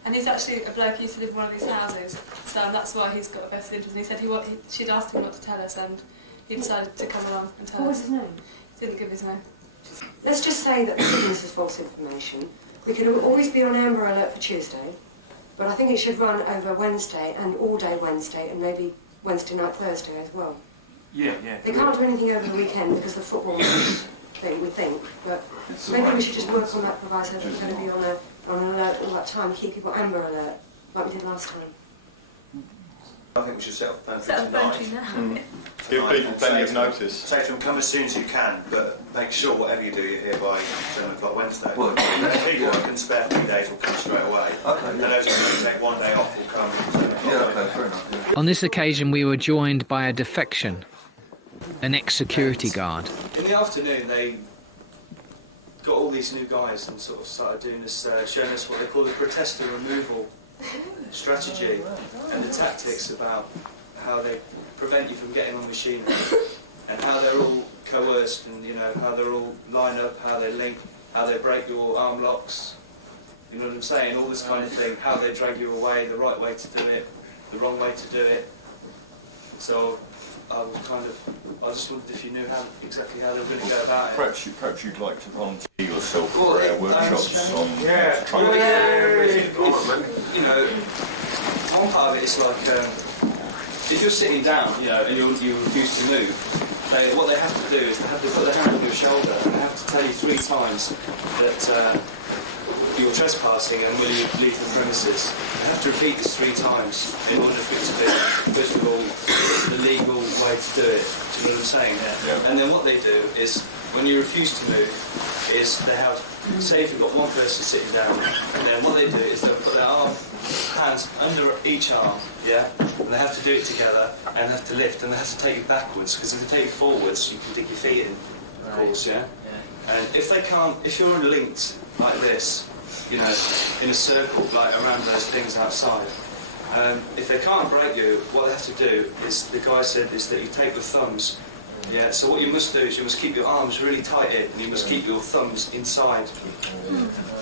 And he's actually a bloke who used to live in one of these houses, so that's why he's got a vested interest. And he said she'd asked him not to tell us, and he decided to come along and tell us. What was his name? He didn't give his name. Let's just say that this is false information. We could always be on Amber Alert for Tuesday, but I think it should run over Wednesday and all day Wednesday and maybe Wednesday night, Thursday as well. Yeah. They can't do anything over the weekend because of the football thing, we think, but maybe we should just work on that proviso that we're going to be on an alert all that time, keep people Amber Alert, like we did last time. I think we should set up a Set up a tonight. pantry now. Give people plenty of notice. Say to them, come as soon as you can, but make sure whatever you do, you're here by 7 o'clock Wednesday. Well, people who can spare 3 days will come straight away. Okay. And those who can take 1 day off will come 7 o'clock. Yeah, okay, fair enough. Yeah. On this occasion we were joined by a defection, an ex-security guard. In the afternoon, they got all these new guys and sort of started doing this, showing us what they call the protester removal strategy and the tactics about how they prevent you from getting on machinery and how they're all coerced and, you know, how they're all line up, how they link, how they break your arm locks, you know what I'm saying, all this kind of thing, how they drag you away, the right way to do it, the wrong way to do it. So I just wondered if you knew exactly how they were going to go about it. Perhaps you'd like to volunteer yourself for workshops on trying you know, one part of it is like, if you're sitting down, you know, and you refuse to move, what they have to do is they have to put their hand on your shoulder and they have to tell you 3 times that you're trespassing and will you leave the premises. You have to repeat this 3 times in order for it to be, first of all, the legal way to do it. Do you know what I'm saying? Yeah. And then what they do is, when you refuse to move, is they have, say if you've got one person sitting down, and then what they do is they'll put their hands under each arm, yeah? And they have to do it together, and they have to lift, and they have to take you backwards, because if they take you forwards, you can dig your feet in, of course, yeah? And if they can't, if you're linked like this, you know, in a circle, like around those things outside, if they can't break you, what they have to do is, the guy said, is that you take the thumbs, yeah, so what you must do is you must keep your arms really tight in, and you must keep your thumbs inside,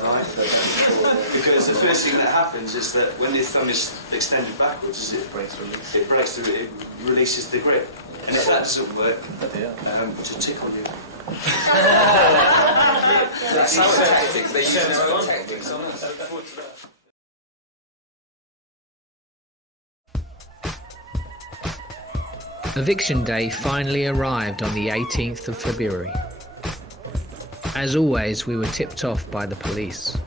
right? Because the first thing that happens is that when the thumb is extended backwards, it breaks through, it releases the grip. And if that doesn't work, to tickle you. That's how tactics they use as tactics. Eviction day finally arrived on the 18th of February. As always, we were tipped off by the police.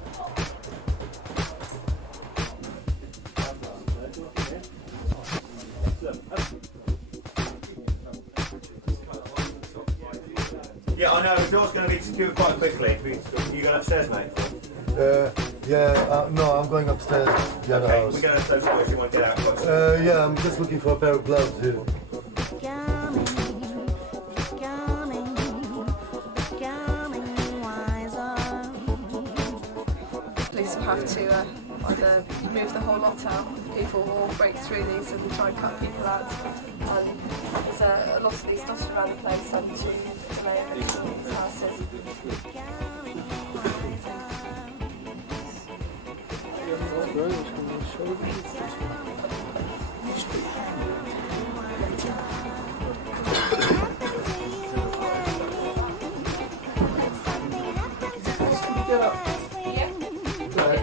Yeah, I know, the door's going to be secured quite quickly. You going upstairs, mate? No, I'm going upstairs. The other house. We're going upstairs first, you want to get out? Yeah, I'm just looking for a pair of gloves here. Police will have to either move the whole lot out, people will break through these and try and cut people out. There's a lot of these dotted around the place and to delay these houses.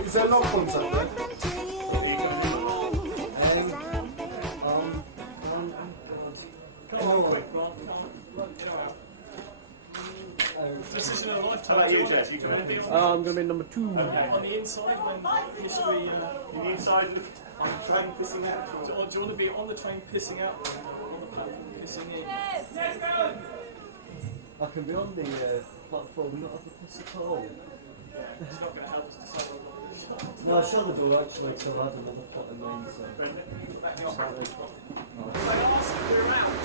Is there lock points up there? This isn't a lifetime. How about you, Jess? I'm going to be number 2. Okay. On the inside, when history. On the inside, on the train pissing out. Do you want to be on the train pissing out, or on the platform pissing in? Let's go. I can be on the platform and not have to piss at all. It's not going to help us decide what this is. No, I shut the door actually, so I had another pot in mine. So. Brendan, you can back me up. They asked if we're out.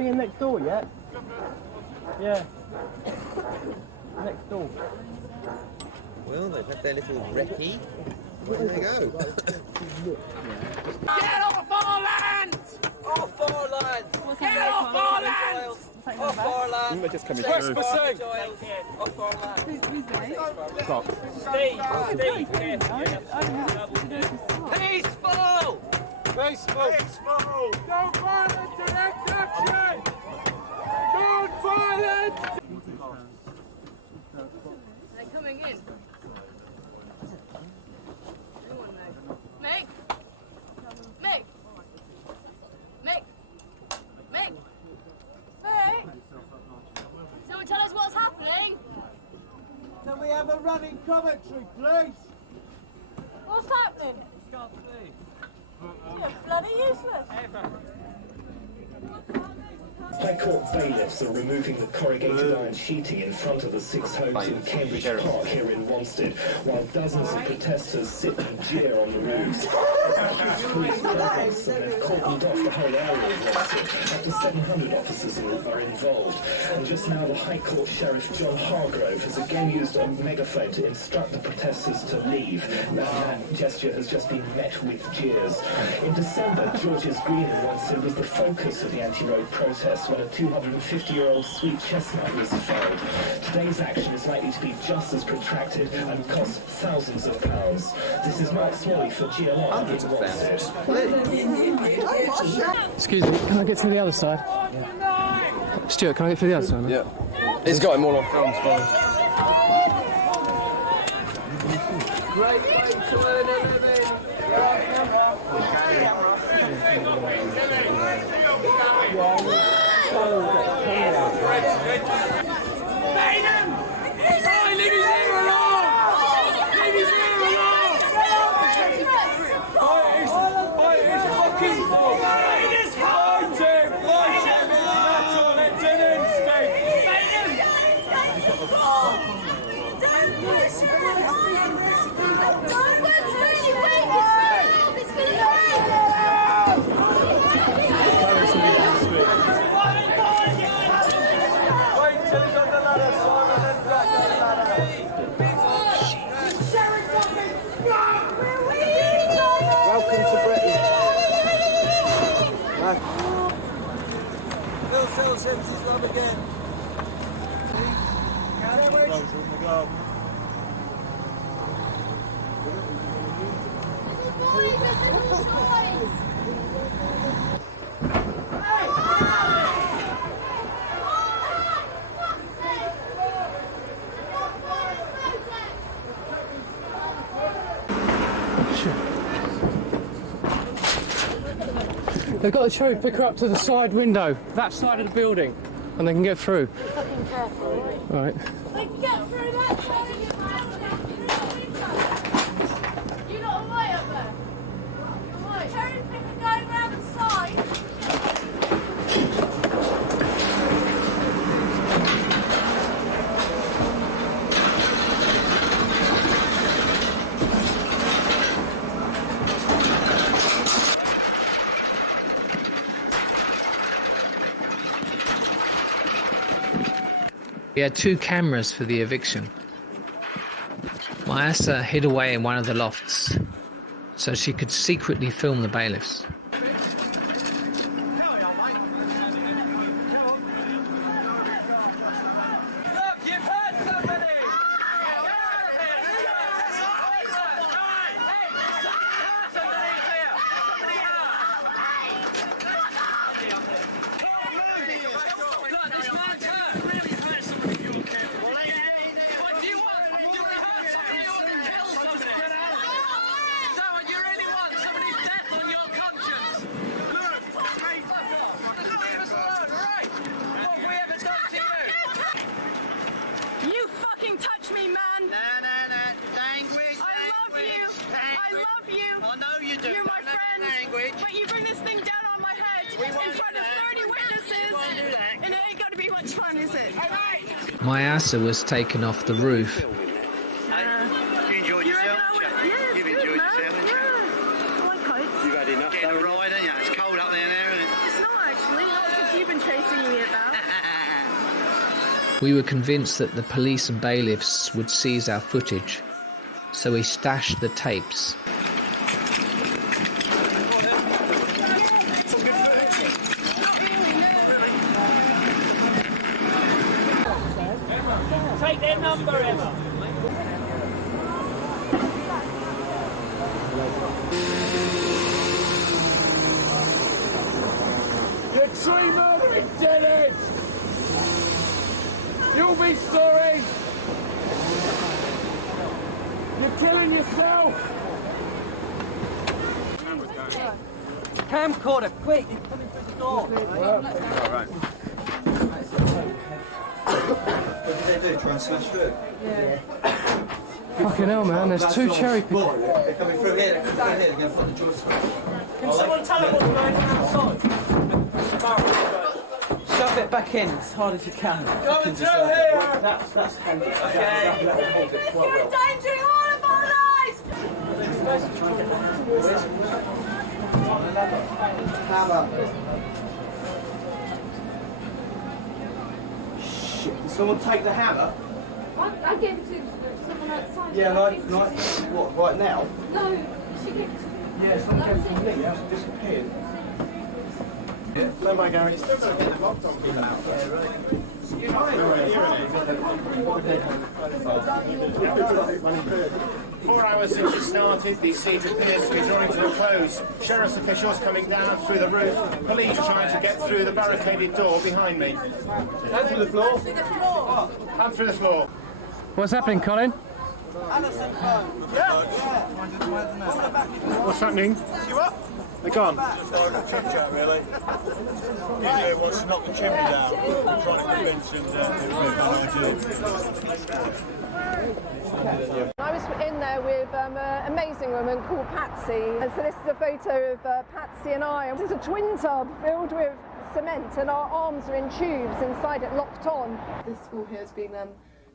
going in next door yet? Yeah. Next door. Well, they've had their little recce. Where do they go? Get off our land! Off our land! Get off our land! Off our land! They're just coming through. Off our land! Who's they? Steve, Peaceful! Peaceful! Don't violence, direct action! Don't violence! They're coming in. Meg! Meg! Meg! Meg! Meg! Someone tell us what's happening? Can we have a running commentary, please? What's happening? You're bloody useless. High Court bailiffs are removing the corrugated iron sheeting in front of the 6 homes in Cambridge Park here in Wanstead, while dozens of protesters sit and jeer on the roofs. Police presence, and they've cordoned off the whole area of Wanstead. Up to 700 officers are involved. And just now the High Court Sheriff John Hargrove has again used a megaphone to instruct the protesters to leave. That gesture has just been met with jeers. In December, George's Green in Wanstead was the focus of the anti-road protests when a 250-year-old sweet chestnut was felled. Today's action is likely to be just as protracted and cost thousands of pounds. This is Mark Smalley for GMR. Hundreds of thousands. Excuse me, can I get to the other side? Yeah. Stuart, can I get to the other side? Yeah. He's got him all on film, fine. Great way to earn a living. Bill sells him his love again. They've got the cherry picker up to the side window, that side of the building, and they can get through. Fucking careful. All right. They can get through that side of your house. You're not away up there. You're away. Cherry picker going round the side. We had 2 cameras for the eviction. My Asa hid away in one of the lofts so she could secretly film the bailiffs. My Asa was taken off the roof. You enjoyed yourself? You've enjoyed yourself, haven't you? I like it. You've had enough. Getting a ride, haven't you? It's cold up there now, isn't it? It's not actually. have you been chasing me about? We were convinced that the police and bailiffs would seize our footage, so we stashed the tapes. Take their number, Emma. You tree murdering deadheads! You'll be sorry! You're killing yourself! Camcorder, quick! He's coming through the door. Alright. What did they do? Try and smash through? Yeah. Fucking hell, man, there's two cherry picks. They're coming through here, they're coming through here, they're going to put the joystick. Can someone tell them what's going on outside? Shove it back in as hard as you can. Coming through here! That's handy. Okay. You're endangering all of our lives! Shit, did someone take the hammer? I gave it to someone outside. Yeah, what, right now? No, she gave it to Yeah, someone gave it to me, it disappeared. Stand by, Gary. 4 hours since it started, the siege appears to be drawing to a close. Sheriff's officials coming down through the roof, police trying to get through the barricaded door behind me. Hand through the floor. Hand through the floor. What's happening, Colin? What's happening? They're gone. Just chit-chat, really. He wants to knock the chimney down. Trying to convince him I was in there with an amazing woman called Patsy, and so this is a photo of Patsy and I. This is a twin tub filled with cement, and our arms are in tubes inside it, locked on. This wall here has been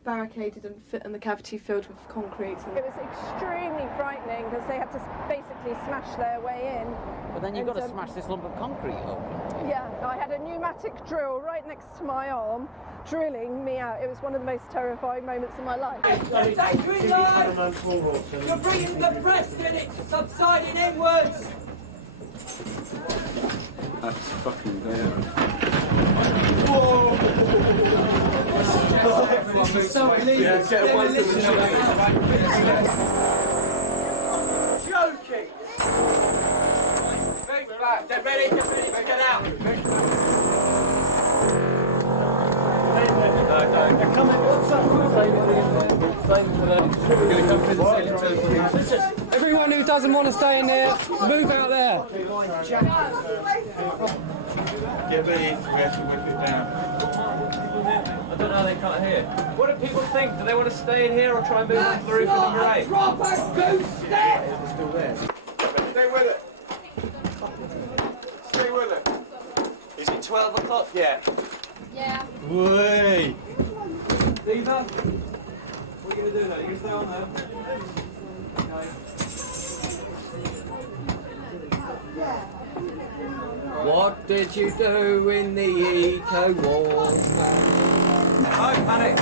barricaded and the cavity filled with concrete. It was extremely frightening because they had to basically smash their way in. But then you've got to smash this lump of concrete open. Yeah, I had a pneumatic drill right next to my arm, drilling me out. It was one of the most terrifying moments of my life. You're bringing the breast in it, subsiding inwards! That's fucking down. Whoa! Joking! Get ready, get out! They're coming, what's up? Listen, everyone who doesn't want to stay in there, move out there. Get ready, we have to whip it down. I don't know, they can't hear. What do people think? Do they want to stay in here or try and move on to the roof of the parade? They're still there. Stay with it. Stay with it. Is it 12 o'clock yet? Yeah. Way! Eva? What are you going to do now? You going to stay on there? What did you do in the eco-war? No panic!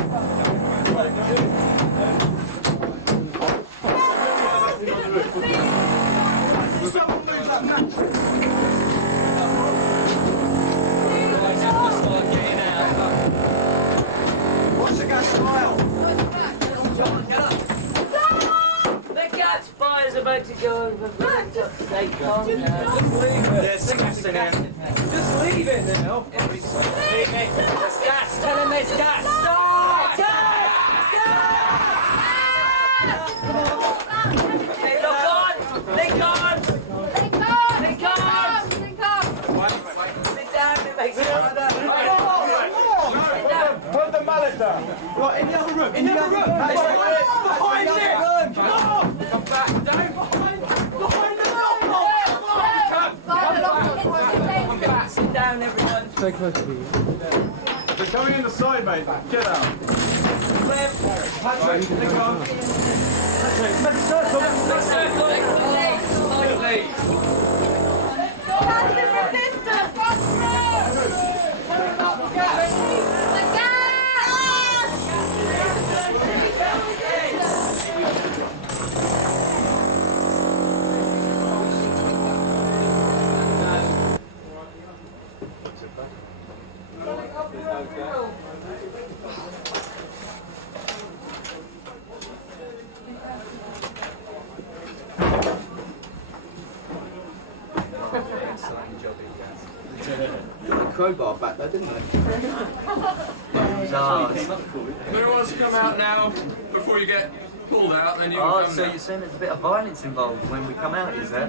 Watch the gas smile. The gas fire's about to go over. Just leave it. Just leave it now. Leave it. There's gas. Tell him there's gas. Stop! Okay, look on. Link on. Link on. Sit down. It makes it harder. Put the mallet down. Right, in the other room. In the other room. Behind it. No. Come back. Down. Behind the lock. Sit down, everyone. Stay close to you. They're coming in the side, mate. Get out. Patrick, link on. Patrick, make a circle. Passive resistance! crowbar back though, didn't they? Who wants to come out now before you get pulled out? Then you can come so now. you're saying there's a bit of violence involved when we come out, is there?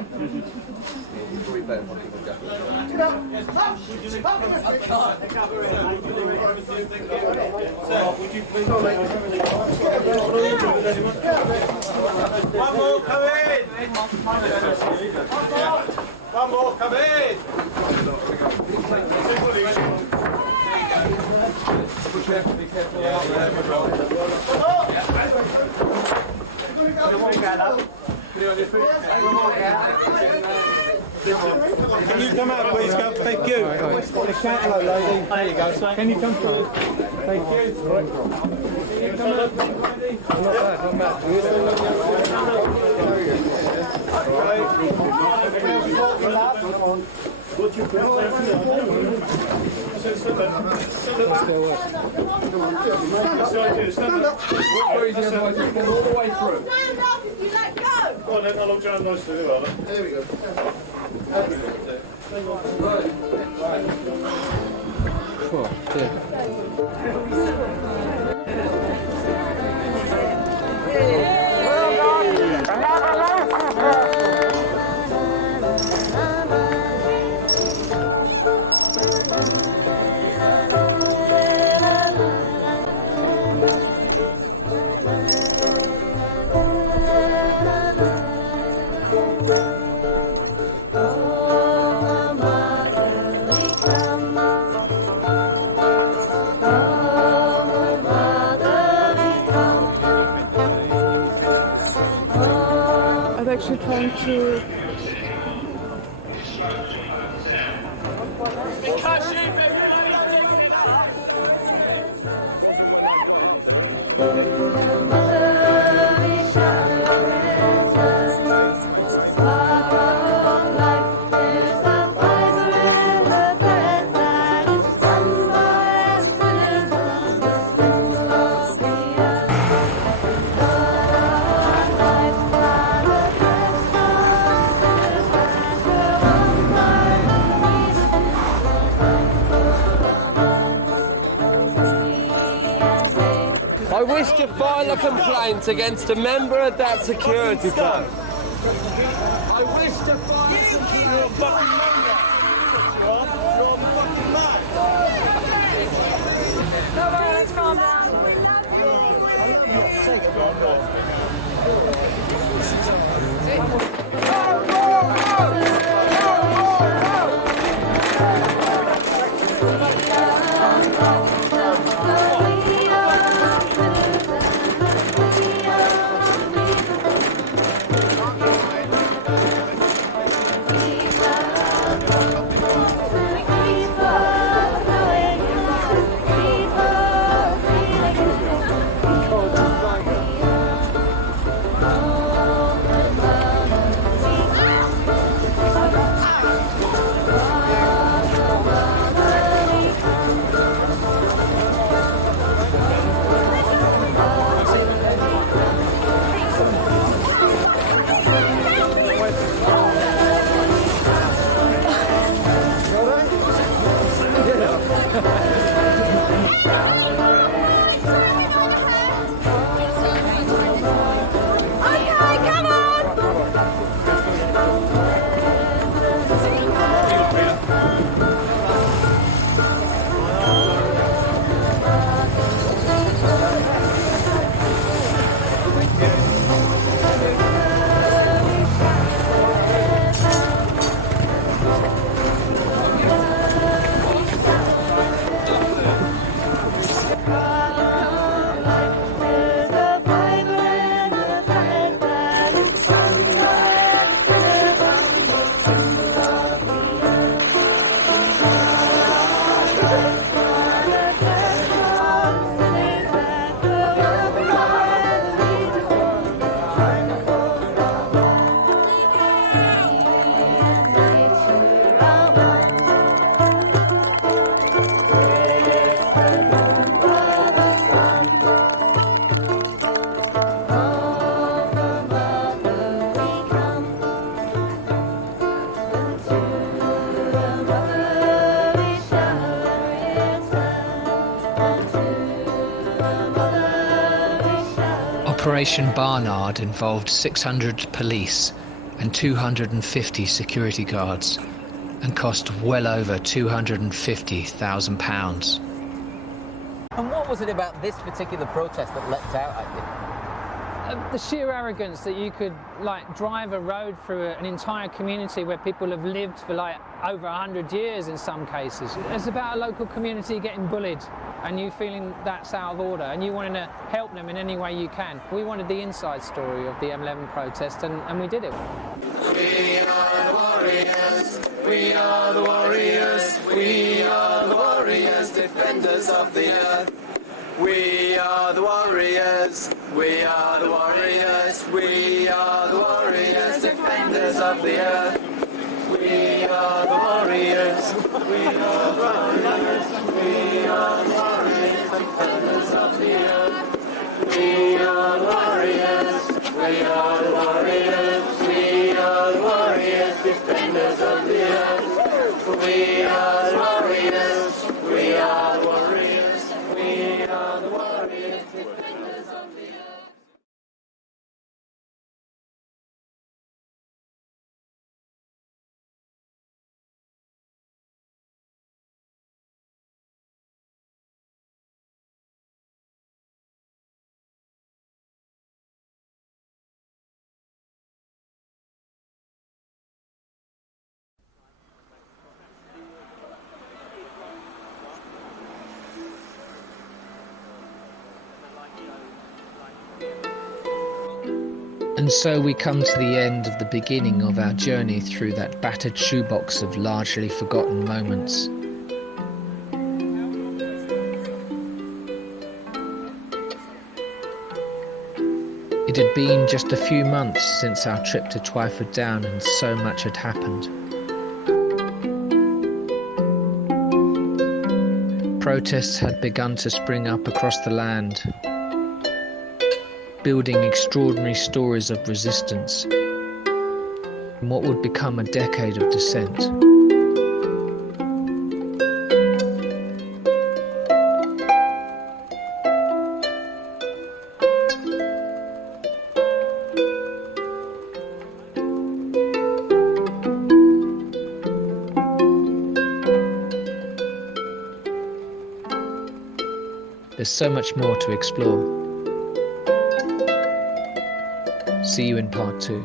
One more, come in! One more, come in! Can you come out, please? Thank you. Shout hello, lady. There you go. Can you come through? Thank you. Not bad, not bad. What's your stand up. Where is everybody? All the way through. Stand up if you let go. Oh, then I'll look down nicely. There we go. Actually trying to I wish to file a complaint against a member of that security firm. I wish to file a complaint. You're a fucking maniac. You're a fucking mad. No, let's calm down. Operation Barnard involved 600 police and 250 security guards and cost well over £250,000. And what was it about this particular protest that leapt out at you? The sheer arrogance that you could drive a road through an entire community where people have lived for over 100 years in some cases. It's about a local community getting bullied and you feeling that's out of order and you wanting to help them in any way you can. We wanted the inside story of the M11 protest and we did it. We are the warriors, we are the warriors, we are the warriors, defenders of the earth. We are the warriors, we are the warriors, we are the warriors, defenders of the earth. We are the warriors, we are the warriors, we are the warriors, defenders of the earth. We are the warriors, we are the warriors, we are the warriors, defenders of the earth. We are the warriors, we are the warriors, we are the warriors, defenders of the earth. And so we come to the end of the beginning of our journey through that battered shoebox of largely forgotten moments. It had been just a few months since our trip to Twyford Down and so much had happened. Protests had begun to spring up across the land, building extraordinary stories of resistance in what would become a decade of dissent. There's so much more to explore. See you in part 2.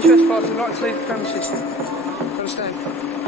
Trespassing, like to leave the premises. Understand?